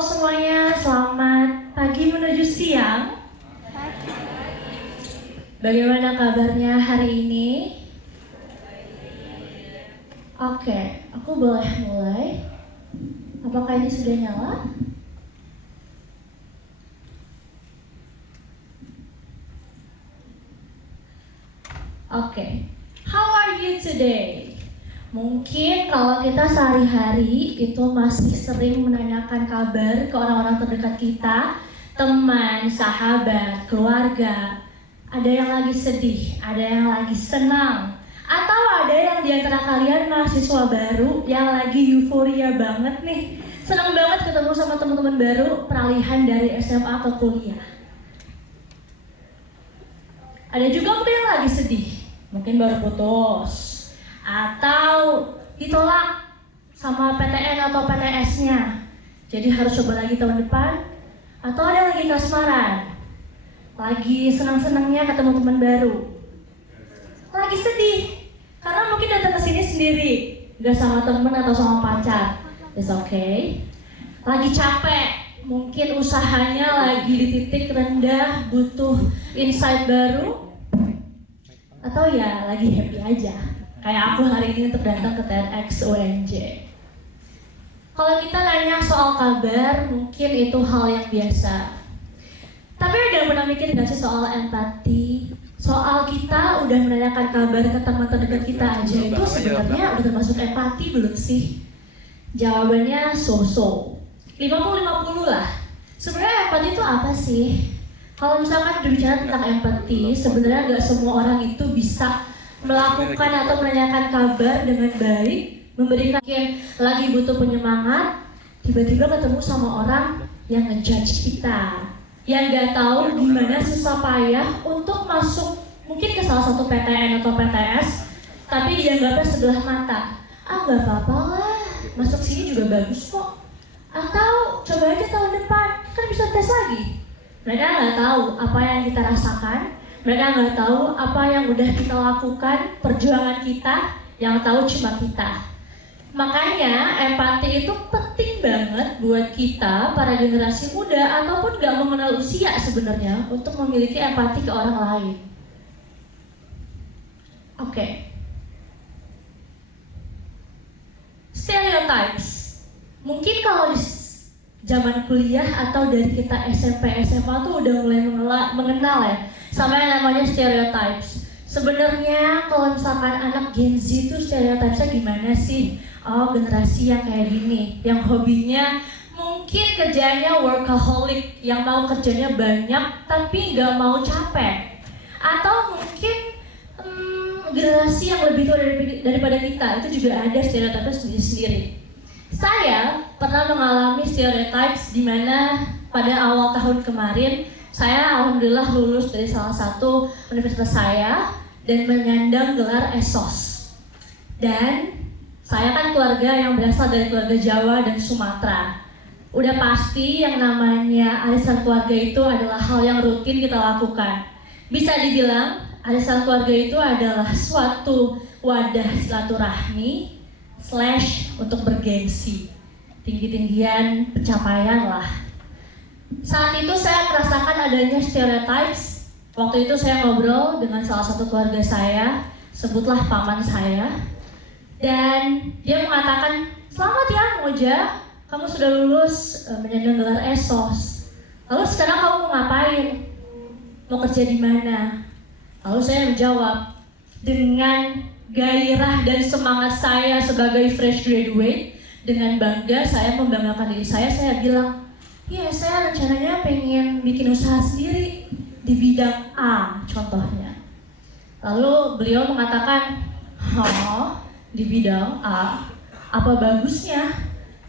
semuanya, selamat pagi menuju siang. Bagaimana kabarnya hari ini? Oke, aku boleh mulai. Apakah ini sudah nyala? Oke, how are you today? Mungkin kalau kita sehari-hari itu masih sering menanyakan kabar ke orang-orang terdekat kita, teman, sahabat, keluarga. Ada yang lagi sedih, ada yang lagi senang, atau ada yang di antara kalian mahasiswa baru yang lagi euforia banget nih. Senang banget ketemu sama teman-teman baru peralihan dari SMA ke kuliah. Ada juga mungkin yang lagi sedih, mungkin baru putus, atau ditolak sama PTN atau PTS-nya, jadi harus coba lagi tahun depan. Atau ada yang lagi kasmaran, lagi senang-senangnya ketemu teman baru, lagi sedih karena mungkin datang ke sini sendiri, gak sama temen atau sama pacar. It's okay. Lagi capek, mungkin usahanya lagi di titik rendah, butuh insight baru, atau ya lagi happy aja. Kayak aku hari ini untuk datang ke TEDx UNJ. Kalau kita nanya soal kabar, mungkin itu hal yang biasa. Tapi ada pernah mikir gak sih soal empati? Soal kita udah menanyakan kabar ke teman terdekat kita aja, itu sebenarnya udah termasuk empati belum sih? Jawabannya so-so. 50-50 lah. Sebenarnya empati itu apa sih? Kalau misalkan berbicara tentang empati, sebenarnya gak semua orang itu bisa melakukan atau menanyakan kabar dengan baik, memberikan yang lagi butuh penyemangat, tiba-tiba ketemu sama orang yang ngejudge kita, yang gak tahu gimana susah payah untuk masuk mungkin ke salah satu PTN atau PTS, tapi dianggapnya sebelah mata. Gak apa-apa lah, masuk sini juga bagus kok. Atau coba aja tahun depan, kan bisa tes lagi. Mereka nggak tahu apa yang kita rasakan, mereka nggak tahu apa yang udah kita lakukan, perjuangan kita, yang tahu cuma kita. Makanya empati itu penting banget buat kita, para generasi muda ataupun nggak mengenal usia sebenarnya, untuk memiliki empati ke orang lain. Oke. Stereotypes. Mungkin kalau di zaman kuliah atau dari kita SMP, SMA tuh udah mulai mengenal ya sama yang namanya stereotypes. Sebenarnya kalau misalkan anak Gen Z itu stereotipesnya gimana sih? Oh, generasi yang kayak gini, yang hobinya mungkin kerjanya workaholic, yang mau kerjanya banyak tapi nggak mau capek. Atau mungkin generasi yang lebih tua daripada kita, itu juga ada stereotipnya sendiri-sendiri. Saya pernah mengalami stereotypes di mana pada awal tahun kemarin saya alhamdulillah lulus dari salah satu universitas saya dan menyandang gelar ESOS. Dan saya kan keluarga yang berasal dari keluarga Jawa dan Sumatera. Udah pasti yang namanya arisan keluarga itu adalah hal yang rutin kita lakukan. Bisa dibilang arisan keluarga itu adalah suatu wadah silaturahmi / untuk bergengsi, tinggi-tinggian pencapaian lah. Saat itu saya merasakan adanya stereotypes. Waktu itu saya ngobrol dengan salah satu keluarga saya, sebutlah paman saya, dan dia mengatakan, "Selamat ya Moja, kamu sudah lulus menyandang gelar ESOS. Lalu sekarang kamu mau ngapain? Mau kerja di mana?" Lalu saya menjawab dengan gairah dan semangat saya sebagai fresh graduate, dengan bangga saya membanggakan diri saya bilang, "Iya, saya rencananya pengen bikin usaha sendiri di bidang A," contohnya. Lalu beliau mengatakan, "Hah, di bidang A? Apa bagusnya?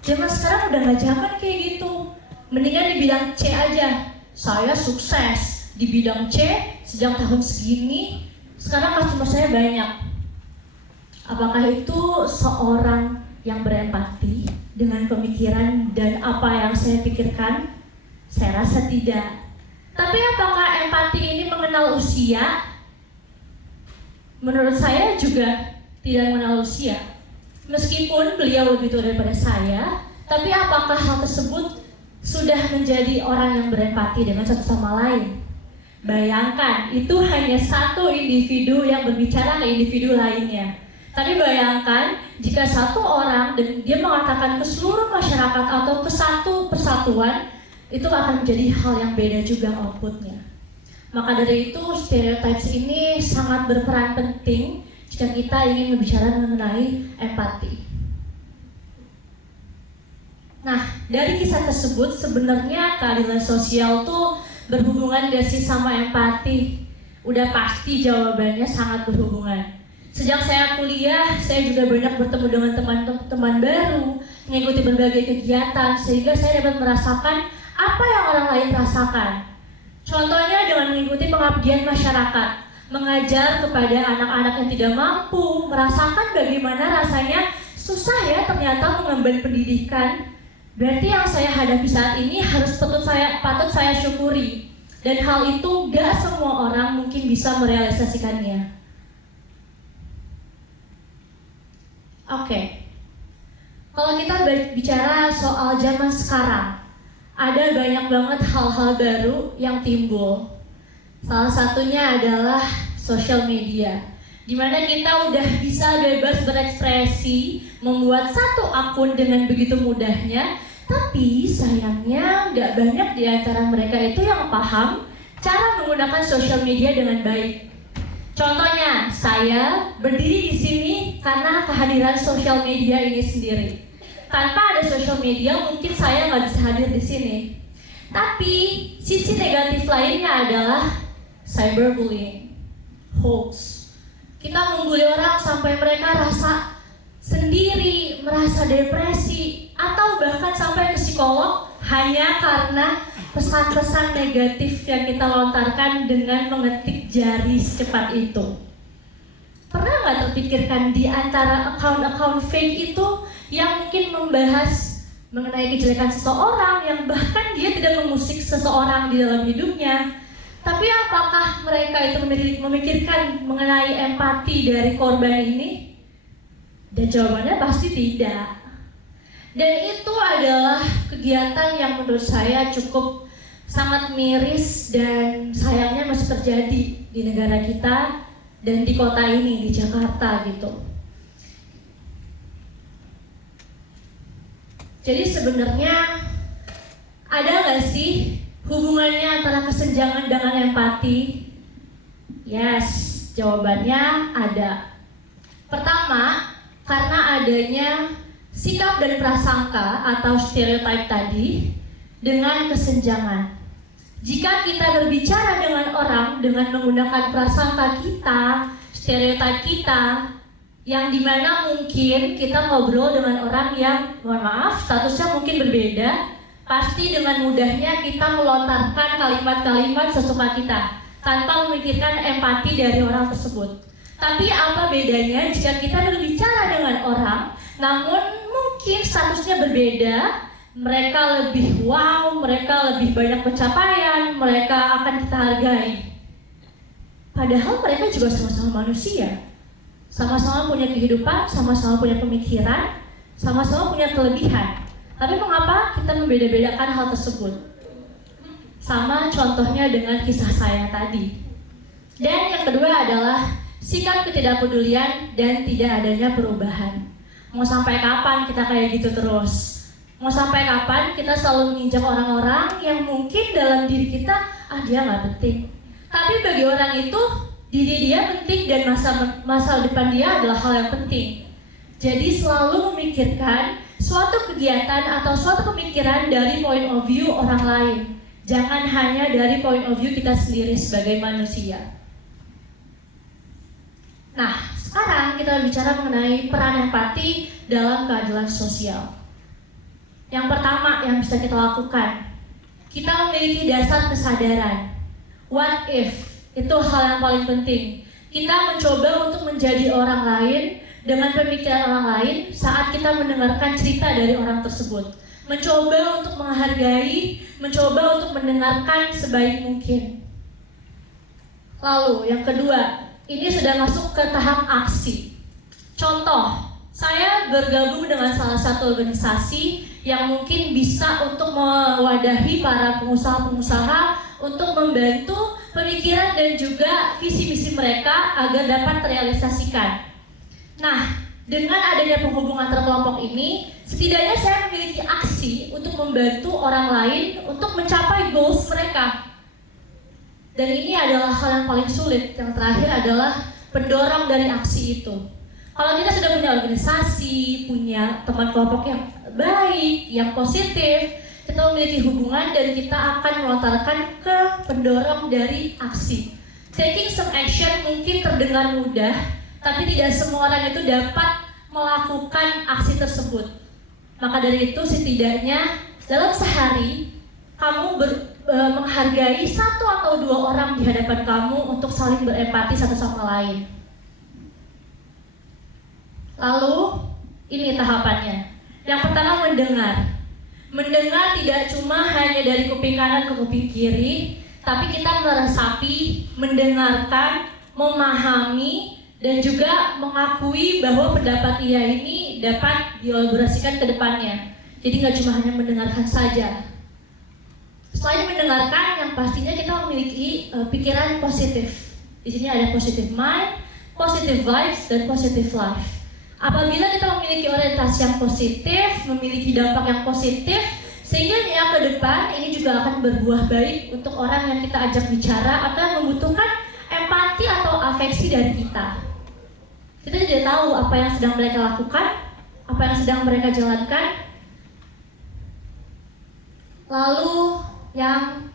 Zaman sekarang udah gak zaman kayak gitu. Mendingan di bidang C aja. Saya sukses di bidang C sejak tahun segini, sekarang customer saya banyak." Apakah itu seorang yang berempati dengan pemikiran dan apa yang saya pikirkan? Saya rasa tidak. Tapi apakah empati ini mengenal usia? Menurut saya juga tidak mengenal usia. Meskipun beliau lebih tua daripada saya, tapi apakah hal tersebut sudah menjadi orang yang berempati dengan satu sama lain. Bayangkan, itu hanya satu individu yang berbicara ke individu lainnya. Tapi bayangkan, jika satu orang dan dia mengatakan ke seluruh masyarakat atau ke satu persatuan, itu akan menjadi hal yang beda juga outputnya. Maka dari itu, stereotypes ini sangat berperan penting jika kita ingin berbicara mengenai empati. Nah, dari kisah tersebut sebenarnya keadilan sosial tuh berhubungan gak sih sama empati? Udah pasti jawabannya sangat berhubungan. Sejak saya kuliah, saya juga banyak bertemu dengan teman-teman baru, mengikuti berbagai kegiatan, sehingga saya dapat merasakan apa yang orang lain rasakan. Contohnya dengan mengikuti pengabdian masyarakat, mengajar kepada anak-anak yang tidak mampu, merasakan bagaimana rasanya susah ya ternyata mengemban pendidikan. Berarti yang saya hadapi saat ini harus patut saya syukuri. Dan hal itu gak semua orang mungkin bisa merealisasikannya. Oke, kalau kita bicara soal zaman sekarang, ada banyak banget hal-hal baru yang timbul. Salah satunya adalah social media, di mana kita udah bisa bebas berekspresi, membuat satu akun dengan begitu mudahnya. Tapi sayangnya nggak banyak di antara mereka itu yang paham cara menggunakan social media dengan baik. Contohnya, saya berdiri di sini karena kehadiran sosial media ini sendiri. Tanpa ada sosial media, mungkin saya nggak bisa hadir di sini. Tapi sisi negatif lainnya adalah cyberbullying, hoax. Kita membuli orang sampai mereka rasa sendiri, merasa depresi, atau bahkan sampai ke psikolog hanya karena pesan-pesan negatif yang kita lontarkan dengan mengetik jari secepat itu. Pernah nggak terpikirkan di antara account-account fake itu yang mungkin membahas mengenai kejelekan seseorang, yang bahkan dia tidak mengusik seseorang di dalam hidupnya, tapi apakah mereka itu memikirkan mengenai empati dari korban ini? Dan jawabannya pasti tidak. Dan itu adalah kegiatan yang menurut saya cukup sangat miris dan sayangnya masih terjadi di negara kita dan di kota ini, di Jakarta gitu. Jadi sebenarnya ada nggak sih hubungannya antara kesenjangan dengan empati? Yes, jawabannya ada. Pertama, karena adanya sikap dan prasangka atau stereotip tadi dengan kesenjangan. Jika kita berbicara dengan orang dengan menggunakan prasangka kita, stereotip kita, yang dimana mungkin kita ngobrol dengan orang yang, mohon maaf, statusnya mungkin berbeda, pasti dengan mudahnya kita melontarkan kalimat-kalimat sesuka kita tanpa memikirkan empati dari orang tersebut. Tapi apa bedanya jika kita berbicara dengan orang, namun mungkin statusnya berbeda, mereka lebih wow, mereka lebih banyak pencapaian, mereka akan kita hargai. Padahal mereka juga sama-sama manusia, sama-sama punya kehidupan, sama-sama punya pemikiran, sama-sama punya kelebihan. Tapi mengapa kita membeda-bedakan hal tersebut? Sama contohnya dengan kisah saya tadi. Dan yang kedua adalah sikap ketidakpedulian dan tidak adanya perubahan. Mau sampai kapan kita kayak gitu terus? Mau sampai kapan kita selalu menginjak orang-orang yang mungkin dalam diri kita, dia nggak penting. Tapi bagi orang itu, diri dia penting dan masa depan dia adalah hal yang penting. Jadi selalu memikirkan suatu kegiatan atau suatu pemikiran dari point of view orang lain. Jangan hanya dari point of view kita sendiri sebagai manusia. Nah, sekarang kita bicara mengenai peran empati dalam keadilan sosial. Yang pertama yang bisa kita lakukan, kita memiliki dasar kesadaran. What if? Itu hal yang paling penting. Kita mencoba untuk menjadi orang lain dengan pemikiran orang lain saat kita mendengarkan cerita dari orang tersebut. Mencoba untuk menghargai, mencoba untuk mendengarkan sebaik mungkin. Lalu yang kedua, ini sudah masuk ke tahap aksi. Contoh, saya bergabung dengan salah satu organisasi yang mungkin bisa untuk mewadahi para pengusaha-pengusaha untuk membantu pemikiran dan juga visi-misi mereka agar dapat terrealisasikan. Nah, dengan adanya penghubungan terkelompok ini, setidaknya saya memiliki aksi untuk membantu orang lain untuk mencapai goals mereka. Dan ini adalah hal yang paling sulit. Yang terakhir adalah pendorong dari aksi itu. Kalau kita sudah punya organisasi, punya teman kelompok yang baik, yang positif, kita memiliki hubungan dan kita akan melontarkan ke pendorong dari aksi. Taking some action mungkin terdengar mudah, tapi tidak semua orang itu dapat melakukan aksi tersebut. Maka dari itu setidaknya dalam sehari kamu menghargai 1 atau 2 orang di hadapan kamu untuk saling berempati satu sama lain. Lalu ini tahapannya. Yang pertama, mendengar. Mendengar tidak cuma hanya dari kuping kanan ke kuping kiri, tapi kita meresapi, mendengarkan, memahami, dan juga mengakui bahwa pendapat ia ini dapat dielaborasikan ke depannya. Jadi nggak cuma hanya mendengarkan saja. Selain mendengarkan, yang pastinya kita memiliki pikiran positif. Di sini ada positive mind, positive vibes, dan positive life. Apabila kita memiliki orientasi yang positif, memiliki dampak yang positif, sehingga yang ke depan ini juga akan berbuah baik untuk orang yang kita ajak bicara atau membutuhkan empati atau afeksi dari kita. Kita tidak tahu apa yang sedang mereka lakukan, apa yang sedang mereka jalankan. Lalu yang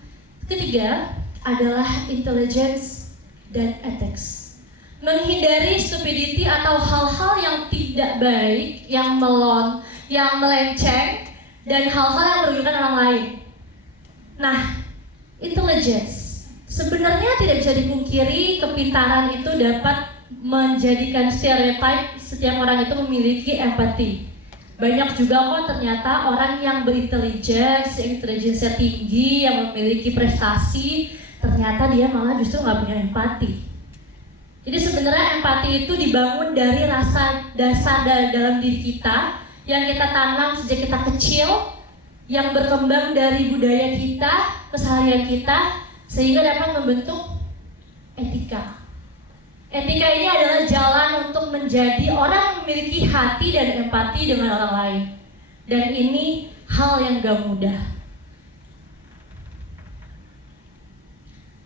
ketiga adalah intelligence dan ethics. Menghindari stupidity atau hal-hal yang tidak baik, yang melenceng, dan hal-hal yang merugikan orang lain. Nah, intelligence sebenarnya tidak bisa dipungkiri, kepintaran itu dapat menjadikan stereotip setiap orang itu memiliki empati. Banyak juga kok ternyata orang yang berintelligence, intelijensinya tinggi, yang memiliki prestasi, ternyata dia malah justru nggak punya empati. Jadi sebenarnya empati itu dibangun dari rasa dasar dalam diri kita yang kita tanam sejak kita kecil, yang berkembang dari budaya kita, keseharian kita, sehingga dapat membentuk etika. Etika ini adalah jalan untuk menjadi orang yang memiliki hati dan empati dengan orang lain. Dan ini hal yang gak mudah.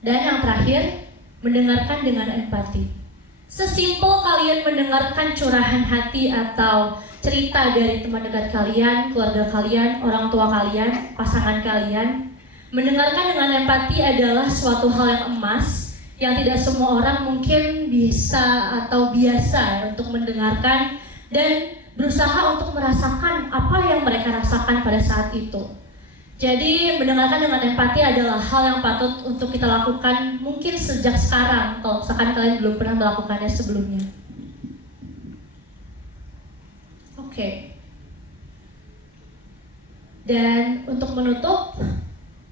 Dan yang terakhir, mendengarkan dengan empati. Sesimpel kalian mendengarkan curahan hati atau cerita dari teman dekat kalian, keluarga kalian, orang tua kalian, pasangan kalian, mendengarkan dengan empati adalah suatu hal yang emas yang tidak semua orang mungkin bisa atau biasa untuk mendengarkan dan berusaha untuk merasakan apa yang mereka rasakan pada saat itu. Jadi mendengarkan dengan empati adalah hal yang patut untuk kita lakukan mungkin sejak sekarang kalau misalkan kalian belum pernah melakukannya sebelumnya. Oke. Dan untuk menutup,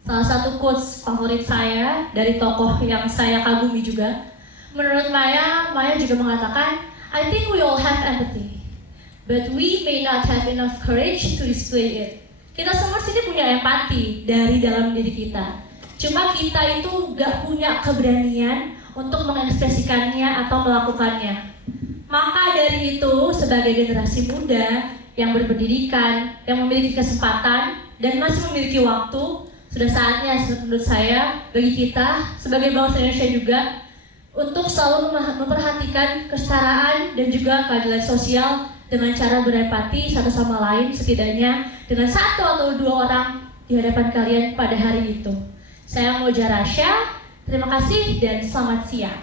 salah satu quotes favorit saya dari tokoh yang saya kagumi juga. Menurut Maya juga mengatakan, I think we all have empathy, but we may not have enough courage to display it. Kita semua sini punya empati dari dalam diri kita. Cuma kita itu gak punya keberanian untuk mengekspresikannya atau melakukannya. Maka dari itu, sebagai generasi muda yang berpendidikan, yang memiliki kesempatan, dan masih memiliki waktu, sudah saatnya menurut saya, bagi kita, sebagai bangsa Indonesia juga, untuk selalu memperhatikan kesetaraan dan juga keadilan sosial dengan cara berempati satu sama lain, setidaknya dengan 1 atau 2 orang di hadapan kalian pada hari itu. Saya Moja Rasya, terima kasih dan selamat siang.